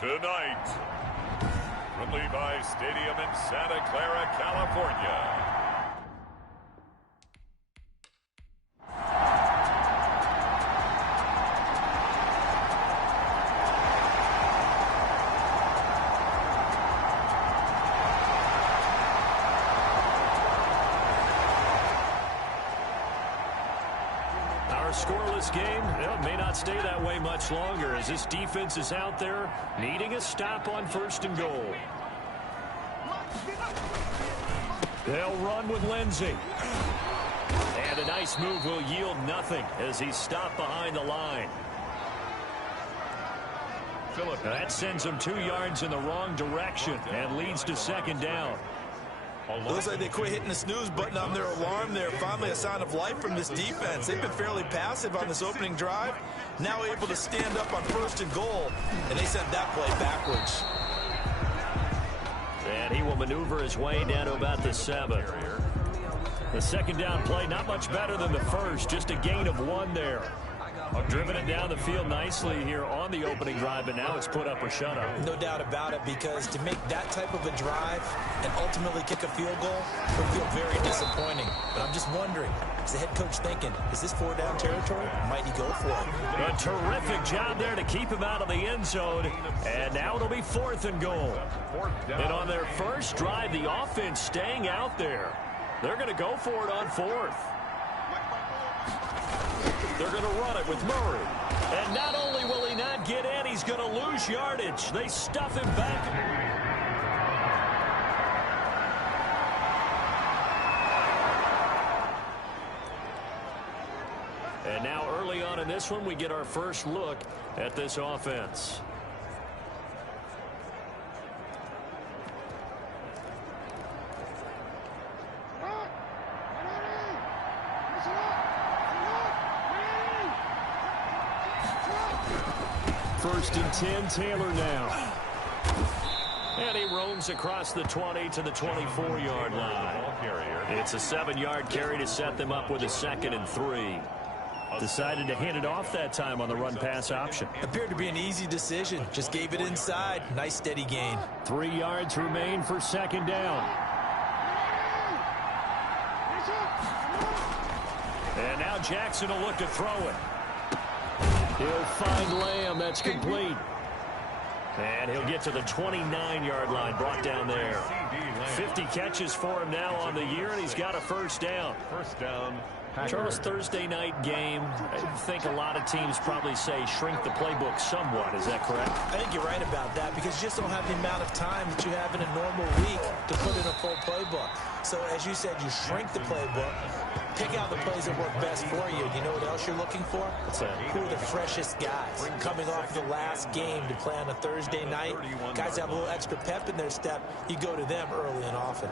Tonight, from Levi Stadium in Santa Clara, California. Scoreless game, it may not stay that way much longer as this defense is out there needing a stop on 1st and goal. They'll run with Lindsey. And a nice move will yield nothing as he's stopped behind the line. That sends him 2 yards in the wrong direction and leads to 2nd down. Looks like they quit hitting the snooze button on their alarm there. Finally a sign of life from this defense. They've been fairly passive on this opening drive. Now able to stand up on 1st and goal. And they sent that play backwards. And he will maneuver his way down to about the 7. The 2nd down play, not much better than the first. Just a gain of 1 there. Driven it down the field nicely here on the opening drive, but now it's put up or shut up. No doubt about it, because to make that type of a drive and ultimately kick a field goal would feel very disappointing. But I'm just wondering, is the head coach thinking, is this 4-down territory? Might he go for it? A terrific job there to keep him out of the end zone. And now it'll be 4th and goal. And on their first drive, the offense staying out there. They're going to go for it on 4th. They're going to run it with Murray. And not only will he not get in, he's going to lose yardage. They stuff him back. And now early on in this one, we get our first look at this offense. First and 10, Taylor now. And he roams across the 20 to the 24-yard line. It's a 7-yard carry to set them up with a 2nd and 3. Decided to hand it off that time on the run-pass option. Appeared to be an easy decision. Just gave it inside. Nice steady gain. 3 yards remain for 2nd down. And now Jackson will look to throw it. He'll find Lamb. That's complete. And he'll get to the 29-yard line, brought down there. 50 catches for him now on the year, and he's got a 1st down. Charles, Thursday night game, I think a lot of teams probably say shrink the playbook somewhat. Is that correct? I think you're right about that, because you just don't have the amount of time that you have in a normal week to put in a full playbook. So, as you said, you shrink the playbook, pick out the plays that work best for you. You know what else you're looking for? What's that? Who are the freshest guys coming off the last game to play on a Thursday night? Guys have a little extra pep in their step. You go to them early and often.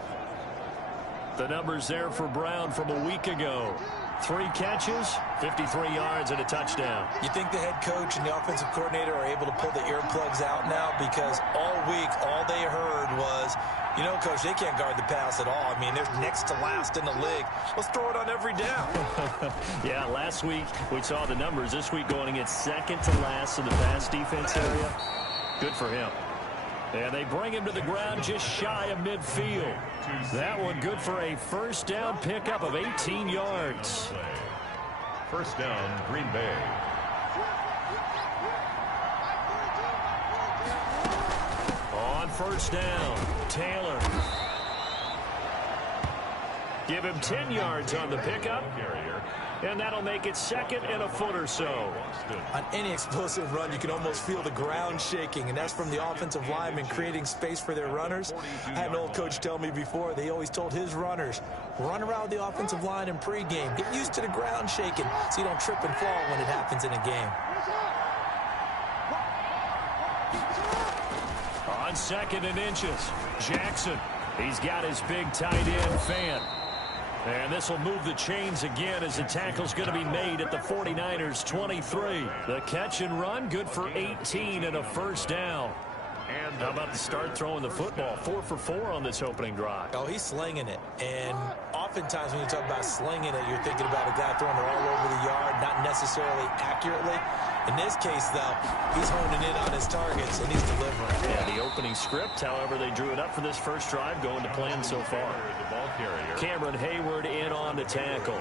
The numbers there for Brown from a week ago. 3 catches, 53 yards, and a touchdown. You think the head coach and the offensive coordinator are able to pull the earplugs out now? Because all week, all they heard was, you know, Coach, they can't guard the pass at all. I mean, they're next to last in the league. Let's throw it on every down. Yeah, last week we saw the numbers. This week going against 2nd to last in the pass defense area. Good for him. And they bring him to the ground just shy of midfield. That one good for a 1st down pickup of 18 yards. 1st down, Green Bay. On 1st down, Taylor. Give him 10 yards on the pickup. And that'll make it 2nd and a foot or so. On any explosive run, you can almost feel the ground shaking, and that's from the offensive linemen creating space for their runners. I had an old coach tell me before, they always told his runners, run around the offensive line in pregame. Get used to the ground shaking so you don't trip and fall when it happens in a game. On 2nd and inches, Jackson. He's got his big tight end, Fant. And this will move the chains again as the tackle's going to be made at the 49ers 23. The catch and run, good for 18 and a 1st down. And how about the start throwing the football? 4 for 4 on this opening drive. Oh, he's slinging it. And oftentimes when you talk about slinging it, you're thinking about a guy throwing it all over the yard, not necessarily accurately. In this case, though, he's honing in on his targets, and he's delivering. Yeah, the opening script, however, they drew it up for this first drive, going to plan so far. Cameron Hayward in on the tackle.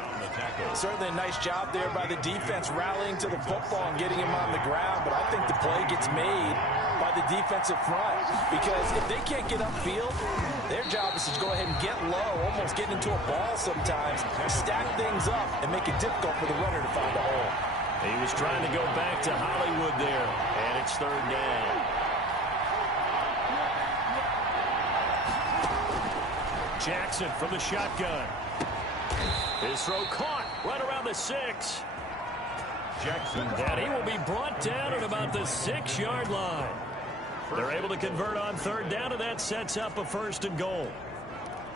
Certainly a nice job there by the defense rallying to the football and getting him on the ground, but I think the play gets made by the defensive front because if they can't get upfield, their job is to go ahead and get low, almost get into a ball sometimes, stack things up, and make it difficult for the runner to find a hole. He was trying to go back to Hollywood there, and it's third down. Jackson from the shotgun. His throw caught right around the 6. Jackson. And he will be brought down at about the 6-yard line. They're able to convert on third down, and that sets up a first and goal.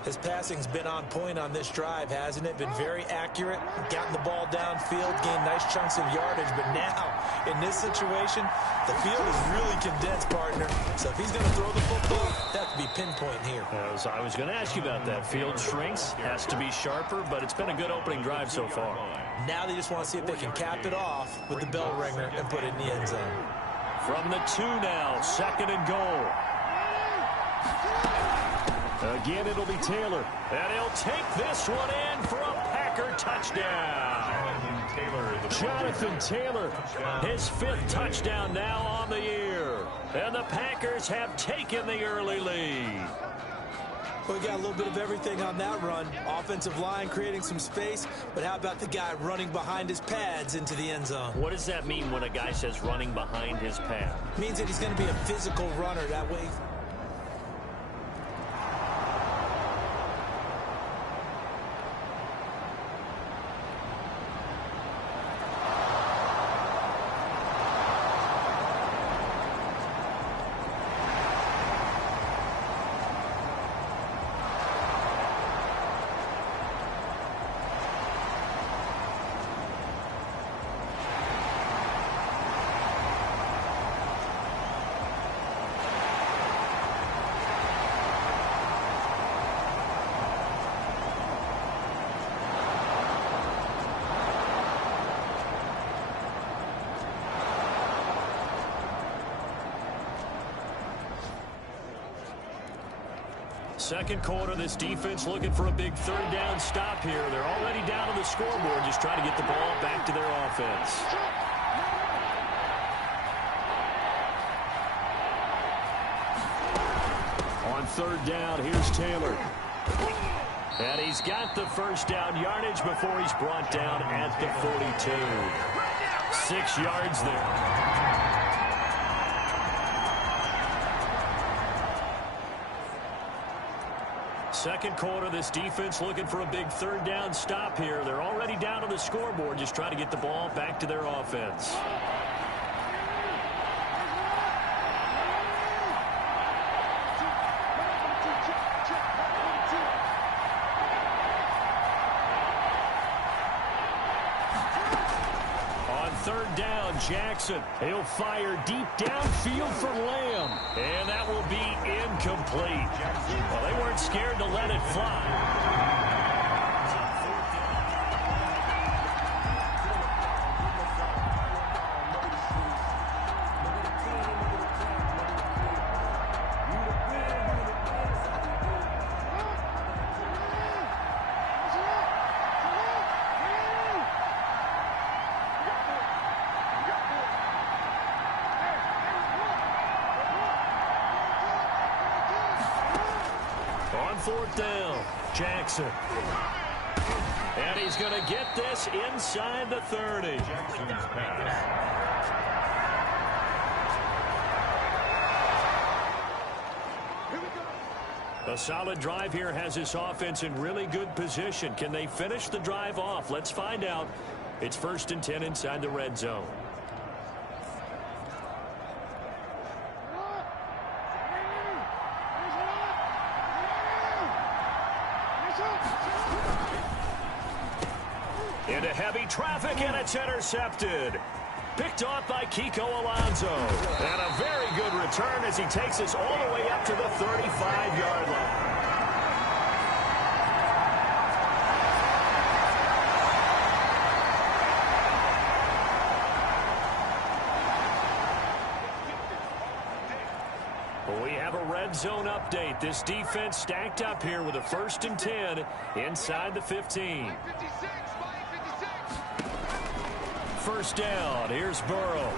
His passing's been on point on this drive, hasn't it? Been very accurate, gotten the ball downfield, gained nice chunks of yardage. But now, in this situation, the field is really condensed, partner. So if he's going to throw the football, that could be pinpoint here. I was going to ask you about that. Field shrinks, has to be sharper, but it's been a good opening drive so far. Now they just want to see if they can cap it off with the bell ringer and put it in the end zone. From the 2 now, second and goal. Again, it'll be Taylor. And he'll take this one in for a Packer touchdown. Jonathan Taylor, his 5th touchdown now on the year. And the Packers have taken the early lead. Well, we got a little bit of everything on that run. Offensive line creating some space, but how about the guy running behind his pads into the end zone? What does that mean when a guy says running behind his pad? Means that he's going to be a physical runner. That way. Second quarter, this defense looking for a big third down stop here. They're already down on the scoreboard, just trying to get the ball back to their offense. On third down, here's Taylor. And he's got the first down yardage before he's brought down at the 42. 6 yards there. Second quarter, this defense looking for a big third down stop here. They're already down on the scoreboard, just trying to get the ball back to their offense. On third down, Jackson. He'll fire deep downfield for Lamb. And that will be incomplete. Well, they weren't scared to let it fly. Fourth down, Jackson. And he's going to get this inside the 30. Jackson's pass. A solid drive here has this offense in really good position. Can they finish the drive off? Let's find out. It's 1st and 10 inside the red zone. Into heavy traffic, and it's intercepted. Picked off by Kiko Alonso. And a very good return as he takes us all the way up to the 35-yard line. We have a red zone update. This defense stacked up here with a 1st and 10 inside the 15. First down. Here's Burrow.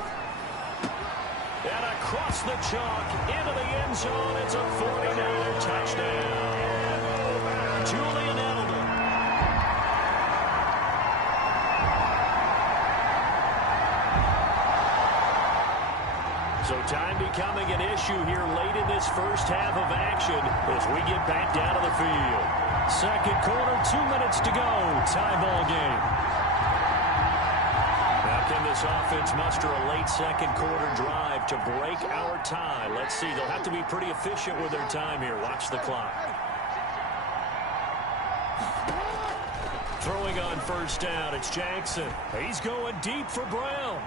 And across the chalk into the end zone. It's a 49er touchdown. Julian Edelman. So time becoming an issue here late in this first half of action as we get back down to the field. Second quarter, 2 minutes to go. Tie ball game. Now can this offense muster a late second quarter drive to break our tie? Let's see. They'll have to be pretty efficient with their time here. Watch the clock. Throwing on first down, it's Jackson. He's going deep for Brown.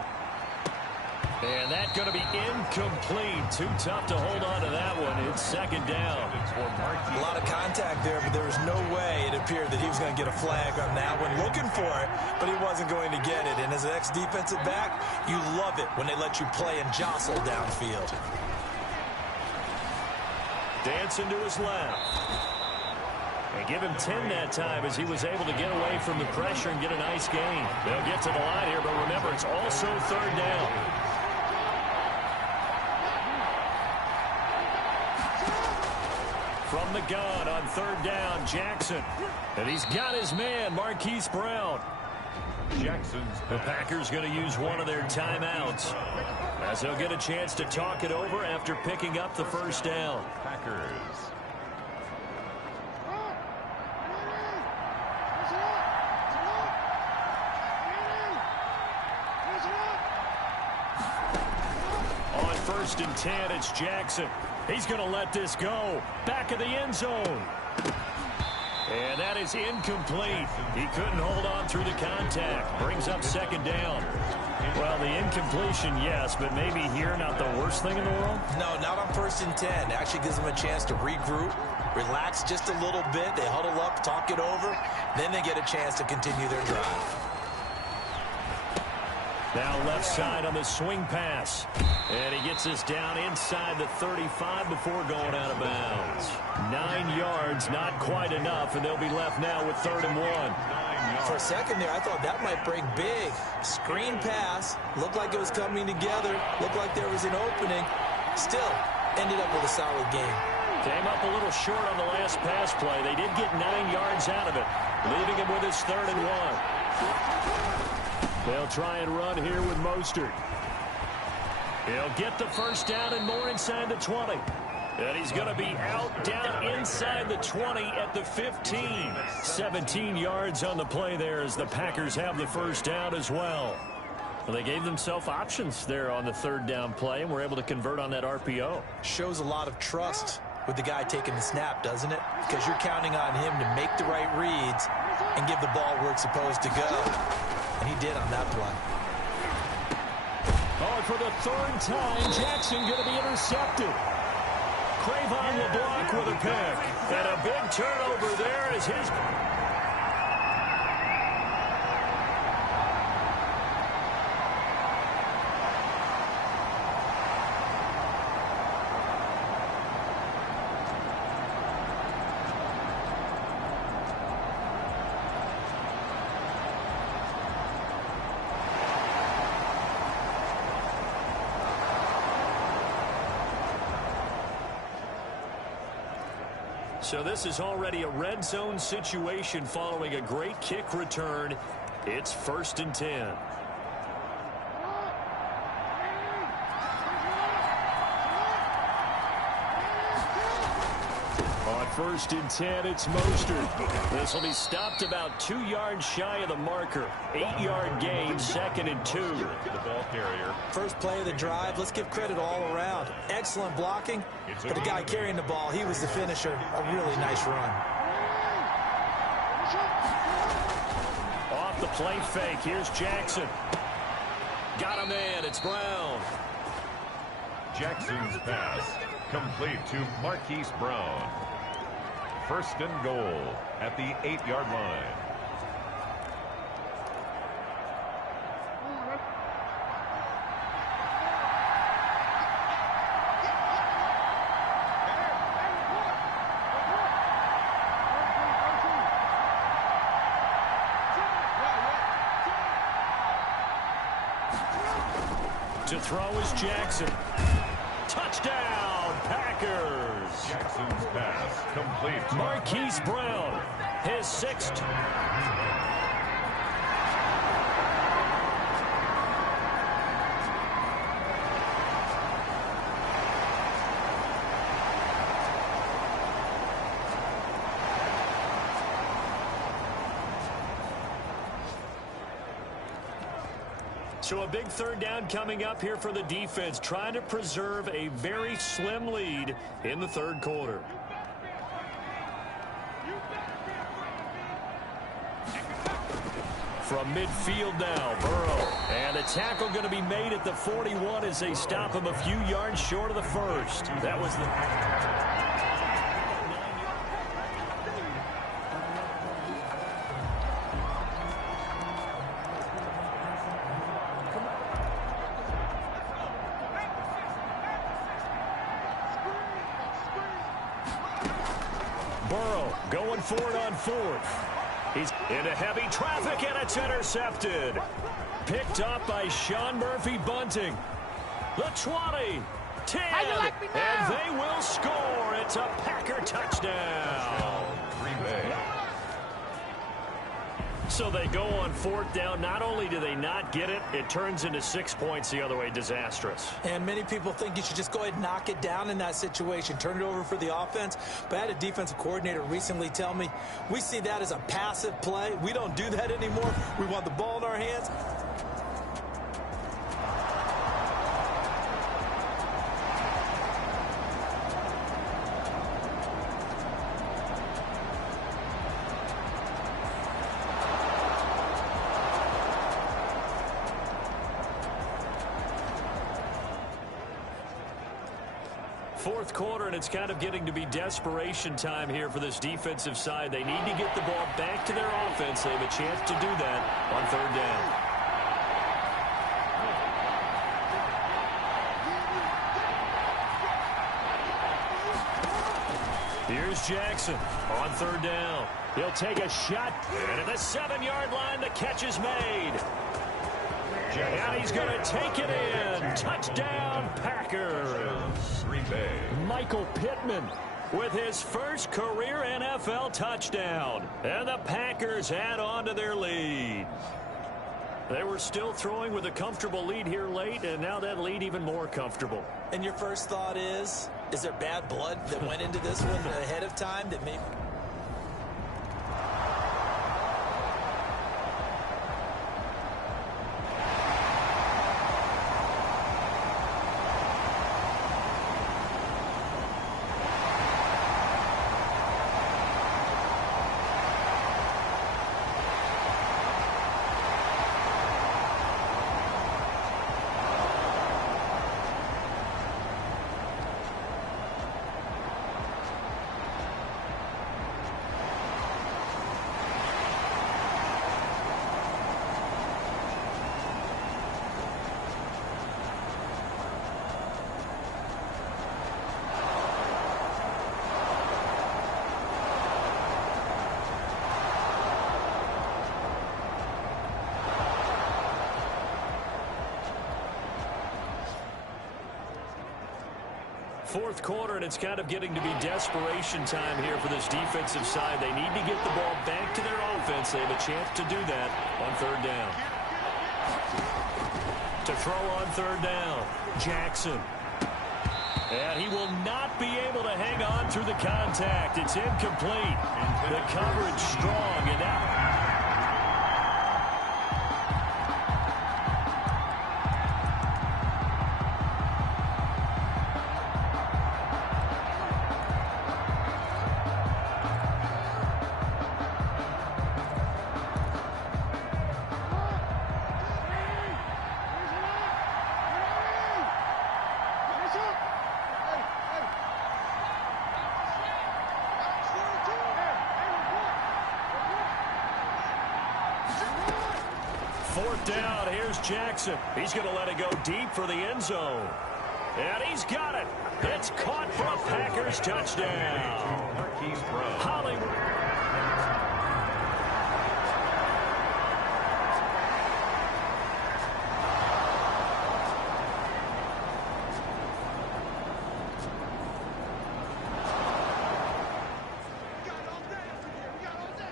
And that's going to be incomplete. Too tough to hold on to that one. It's second down. A lot of contact there, but there was no way it appeared that he was going to get a flag on that one. Looking for it, but he wasn't going to get it. And as an ex-defensive back, you love it when they let you play and jostle downfield. Dancing to his left. And give him 10 that time as he was able to get away from the pressure and get a nice gain. They'll get to the line here, but remember, it's also third down. From the gun on third down, Jackson. And he's got his man, Marquise Brown. Jackson's The Packers going to use one of their timeouts as they'll get a chance to talk it over after picking up the first down. Packers. On 1st and 10, it's Jackson. He's going to let this go. Back of the end zone. And that is incomplete. He couldn't hold on through the contact. Brings up second down. Well, the incompletion, yes, but maybe here not the worst thing in the world? No, not on 1st and 10. It actually gives them a chance to regroup, relax just a little bit. They huddle up, talk it over. Then they get a chance to continue their drive. Now left side on the swing pass. And he gets this down inside the 35 before going out of bounds. 9 yards, not quite enough, and they'll be left now with 3rd and 1. For a second there, I thought that might break big. Screen pass. Looked like it was coming together. Looked like there was an opening. Still, ended up with a solid game. Came up a little short on the last pass play. They did get 9 yards out of it, leaving him with his 3rd and 1. They'll try and run here with Mostert. He'll get the first down and more inside the 20. And he's going to be out down inside the 20 at the 15. 17 yards on the play there as the Packers have the first down as well. Well, they gave themselves options there on the 3rd down play and were able to convert on that RPO. Shows a lot of trust with the guy taking the snap, doesn't it? Because you're counting on him to make the right reads and give the ball where it's supposed to go. And he did on that play. Oh, for the 3rd time, Jackson going to be intercepted. Cravon will block with a pick. And a big turnover there as his... So this is already a red zone situation following a great kick return. It's 1st and 10. On 1st and 10, it's Mostert. This will be stopped about 2 yards shy of the marker. 8-yard gain, 2nd and 2. The ball carrier. First play of the drive, let's give credit all around. Excellent blocking, but the guy carrying the ball, he was the finisher. A really nice run. Off the play fake, here's Jackson. Got a man, it's Brown. Jackson's pass complete to Marquise Brown. 1st and goal at the 8-yard line. To throw is Jackson. Touchdown, Packers. Jackson's pass complete. Marquise Brown, his 6th. So a big 3rd down coming up here for the defense, trying to preserve a very slim lead in the 3rd quarter. From midfield now, Burrow. And a tackle going to be made at the 41 as they stop him a few yards short of the 1st. That was the... Burrow going for it on 4th. He's into heavy traffic, and it's intercepted. Picked up by Sean Murphy-Bunting. The 20, 10, and they will score. It's a Packer touchdown. Green Bay. So they go on 4th down. Not only do they not get it, it turns into 6 points the other way. Disastrous. And many people think you should just go ahead and knock it down in that situation. Turn it over for the offense. But I had a defensive coordinator recently tell me, we see that as a passive play. We don't do that anymore. We want the ball in our hands. Fourth quarter, and it's kind of getting to be desperation time here for this defensive side. They need to get the ball back to their offense. They have a chance to do that on 3rd down. Here's Jackson on 3rd down. He'll take a shot, and at the 7-yard line, the catch is made. And he's going to take it in. Touchdown, Packers. Green Bay. Michael Pittman with his first career NFL touchdown. And the Packers add on to their lead. They were still throwing with a comfortable lead here late, and now that lead even more comfortable. And your first thought is there bad blood that went into this one ahead of time that maybe... Fourth quarter, and it's kind of getting to be desperation time here for this defensive side. They need to get the ball back to their offense. They have a chance to do that on 3rd down. To throw on 3rd down, Jackson. And he will not be able to hang on through the contact. It's incomplete. The coverage strong, and that... Fourth down, here's Jackson. He's going to let it go deep for the end zone. And he's got it. It's caught for a Packers touchdown. Marquise Brown. Hollywood.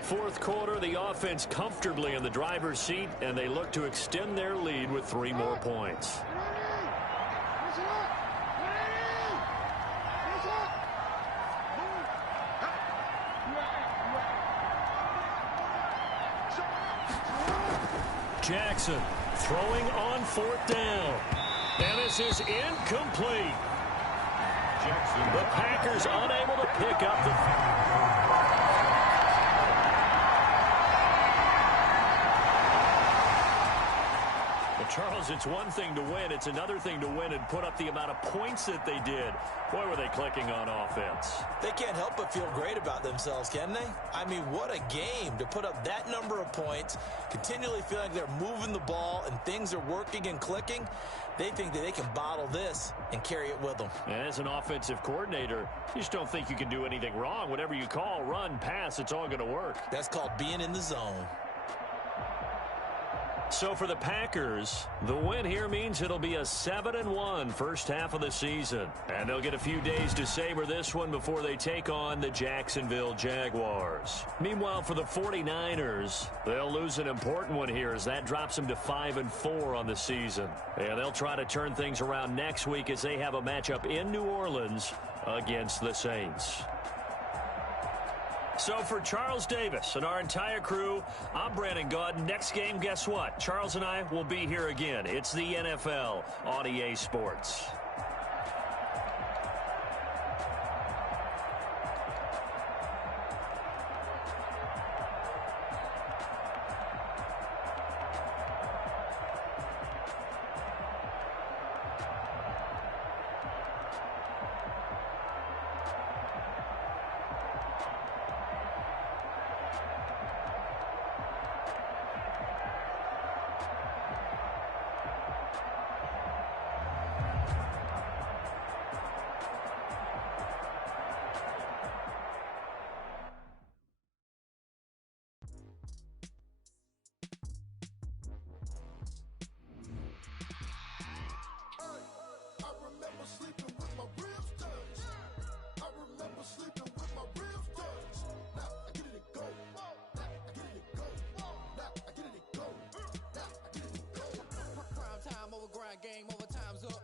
Fourth quarter, the offense comfortably in the driver's seat, and they look to extend their lead with 3 more points. Jackson throwing on 4th down. And this is incomplete. The Packers unable to pick up the... Charles, it's one thing to win. It's another thing to win and put up the amount of points that they did. Boy, were they clicking on offense. They can't help but feel great about themselves, can they? I mean, what a game to put up that number of points, continually feeling like they're moving the ball and things are working and clicking. They think that they can bottle this and carry it with them. And as an offensive coordinator, you just don't think you can do anything wrong. Whatever you call, run, pass, it's all going to work. That's called being in the zone. So for the Packers, the win here means it'll be a 7-1 first half of the season. And they'll get a few days to savor this one before they take on the Jacksonville Jaguars. Meanwhile, for the 49ers, they'll lose an important one here as that drops them to 5-4 on the season. And they'll try to turn things around next week as they have a matchup in New Orleans against the Saints. So for Charles Davis and our entire crew, I'm Brandon Gaudin. Next game, guess what? Charles and I will be here again. It's the NFL on EA Sports. Game over, time's up.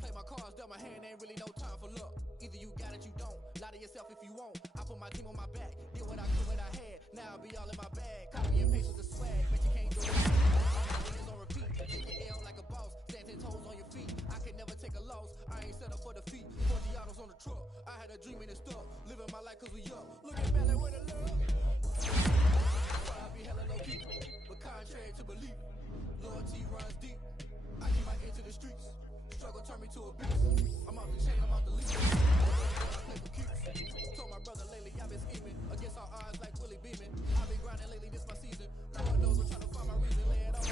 Play my cards, dealt my hand, ain't really no time for luck. Either you got it, you don't. Lie to yourself if you won't. I put my team on my back, did what I could, what I had. Now I'll be all in my bag. Copy and paste with the swag, but you can't do it. All my wins on repeat. Take your L like a boss, stand 10 toes on your feet. I can never take a loss, I ain't set up for defeat. 40 autos on the truck, I had a dream and it's stuck. Living my life cause we up. Look at Bella with a love. I be hella low key, but contrary to belief, loyalty runs deep. I keep my ear to the streets. Struggle turn me to a beast. I'm out the chain, I'm out the leash. I play for keeps. Told my brother lately I've been scheming against all odds like Willie Beeman. I've been grinding lately, this my season. Lord knows I'm trying to find my reason. Lay it on.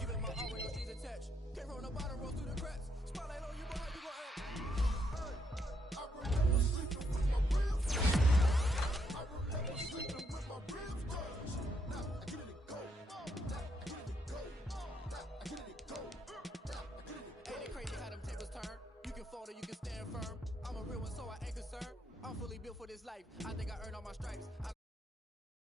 Giving my all with no strings attached. Can't roll no bottom, roll through the cracks. Spotlight on you, but how you gon' act? I remember sleeping with my ribs. I remember sleeping with my ribs. Now I get it go. Or you can stand firm. I'm a real one, so I ain't concerned. I'm fully built for this life. I think I earned all my stripes.